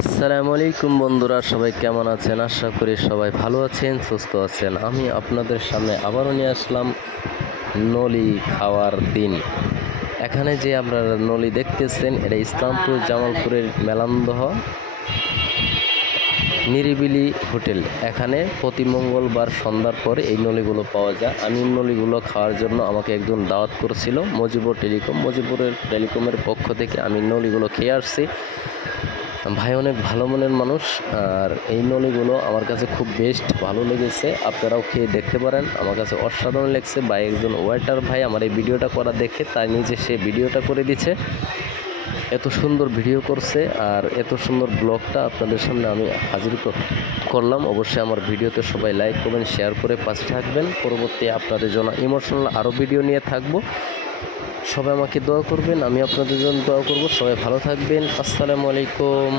আসসালামু আলাইকুম বন্ধুরা, সবাই কেমন আছেন? আশা করি সবাই ভালো আছেন, সুস্থ আছেন। আমি আপনাদের সামনে আবারও নিয়ে আসলাম নলি খাওয়ার দিন। এখানে যে আপনারা নলি দেখতেছেন, এটা ইসলামপুর জামালপুরের মেলান্দহ নিরিবিলি হোটেল। এখানে প্রতি মঙ্গলবার সন্ধ্যার পরে এই নলিগুলো পাওয়া যায়। আমি নলিগুলো খাওয়ার জন্য আমাকে একজন দাওয়াত করেছিল, মজিবুর টেলিকমের পক্ষ থেকে আমি নলিগুলো খেয়ে আসছি। ভাই অনেক ভালো মনের মানুষ, আর এই নলিগুলো আমার কাছে খুব বেস্ট ভালো লেগেছে। আপনারাও খেয়ে দেখতে পারেন, আমার কাছে অসাধারণ লেগেছে। ভাই একজন ওয়েটার ভাই আমার এই ভিডিওটা করা দেখে তাই নিজে সে ভিডিওটা করে দিচ্ছে, এত সুন্দর ভিডিও করছে আর এত সুন্দর ব্লগটা আপনাদের সামনে আমি হাজির করলাম। অবশ্যই আমার ভিডিওতে সবাই লাইক করবেন, শেয়ার করে পাশে থাকবেন। পরবর্তী আপনাদের জন্য ইমোশনাল আরও ভিডিও নিয়ে থাকবো। সবাই আমাকে দোয়া করবেন, আমি আপনাদের জন্য দোয়া করব। সবাই ভালো থাকবেন। আসসালামু আলাইকুম।